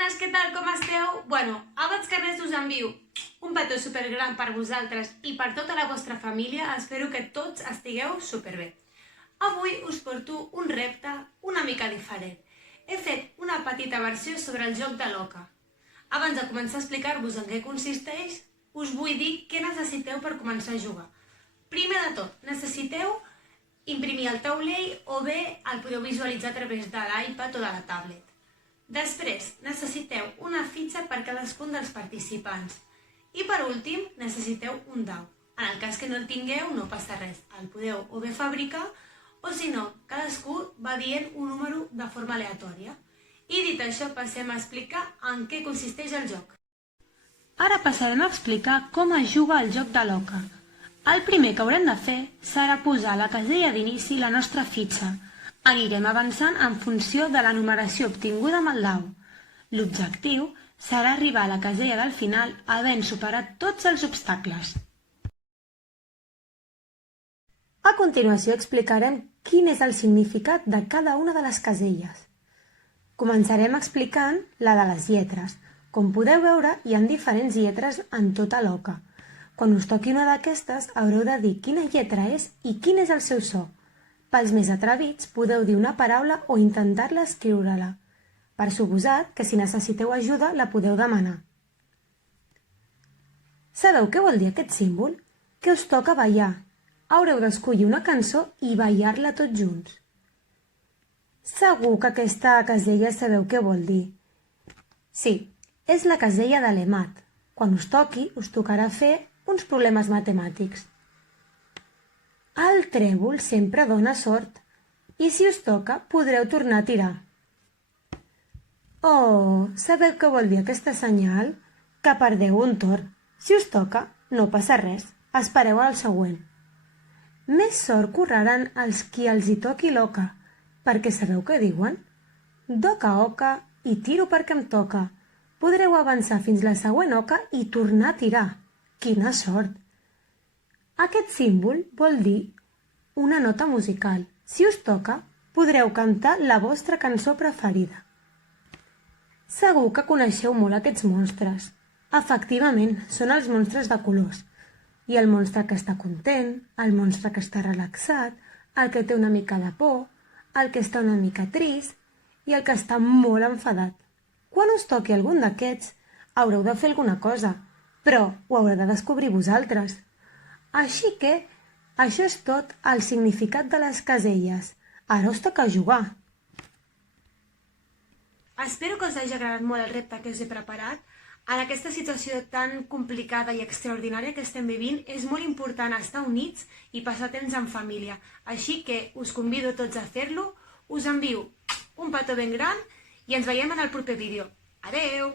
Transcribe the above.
nenes, què tal, com esteu? Bueno, abans que res us envio un petó supergran per vosaltres i per tota la vostra família. Espero que tots estigueu superbé. Avui us porto un repte una mica diferent. He fet una petita versió sobre el joc de l'oca. Abans de començar a explicar-vos en què consisteix, us vull dir què necessiteu per començar a jugar. Primer de tot, necessiteu imprimir el taulell o bé el podeu visualitzar a través de l'iPad o de la tablet. Després, necessiteu una fitxa per cadascun dels participants. I per últim, necessiteu un dau. En el cas que no el tingueu, no passa res. El podeu o bé fabricar o si no, cadascú va dient un número de forma aleatòria. I dit això, passem a explicar en què consisteix el joc. Ara passarem a explicar com es juga el joc de l'oca. El primer que haurem de fer serà posar a la casella d'inici la nostra fitxa. Anirem avançant en funció de la numeració obtinguda amb el dau. L'objectiu serà arribar a la casella del final havent superat tots els obstacles. A continuació explicarem quin és el significat de cada una de les caselles. Començarem explicant la de les lletres. Com podeu veure, hi ha diferents lletres en tota l'oca. Quan us toqui una d'aquestes, haureu de dir quina lletra és i quin és el seu so. Pels més atrevits, podeu dir una paraula o intentar-la escriure-la. Per suposat que si necessiteu ajuda la podeu demanar. Sabeu què vol dir aquest símbol? Que us toca ballar. Haureu d'escollir una cançó i ballar-la tots junts. Segur que aquesta casella sabeu què vol dir. Sí, és la casella de l'EMAT. Quan us toqui, us tocarà fer uns problemes matemàtics. El trèvol sempre dona sort i si us toca podreu tornar a tirar. Oh, sabeu què vol dir aquesta senyal? Que perdeu un torn. Si us toca, no passa res. Espereu al següent. Més sort correran els qui els hi toqui l'oca, perquè sabeu què diuen? D'oca a oca i tiro perquè em toca. Podreu avançar fins la següent oca i tornar a tirar. Quina sort! Aquest símbol vol dir una nota musical. Si us toca, podreu cantar la vostra cançó preferida. Segur que coneixeu molt aquests monstres. Efectivament, són els monstres de colors. Hi ha el monstre que està content, el monstre que està relaxat, el que té una mica de por, el que està una mica trist i el que està molt enfadat. Quan us toqui algun d'aquests, haureu de fer alguna cosa, però ho haureu de descobrir vosaltres. Així que, això és tot el significat de les caselles. Ara us toca jugar. Espero que us hagi agradat molt el repte que us he preparat. En aquesta situació tan complicada i extraordinària que estem vivint, és molt important estar units i passar temps en família. Així que us convido tots a fer-lo, us envio un petó ben gran i ens veiem en el proper vídeo. Adeu!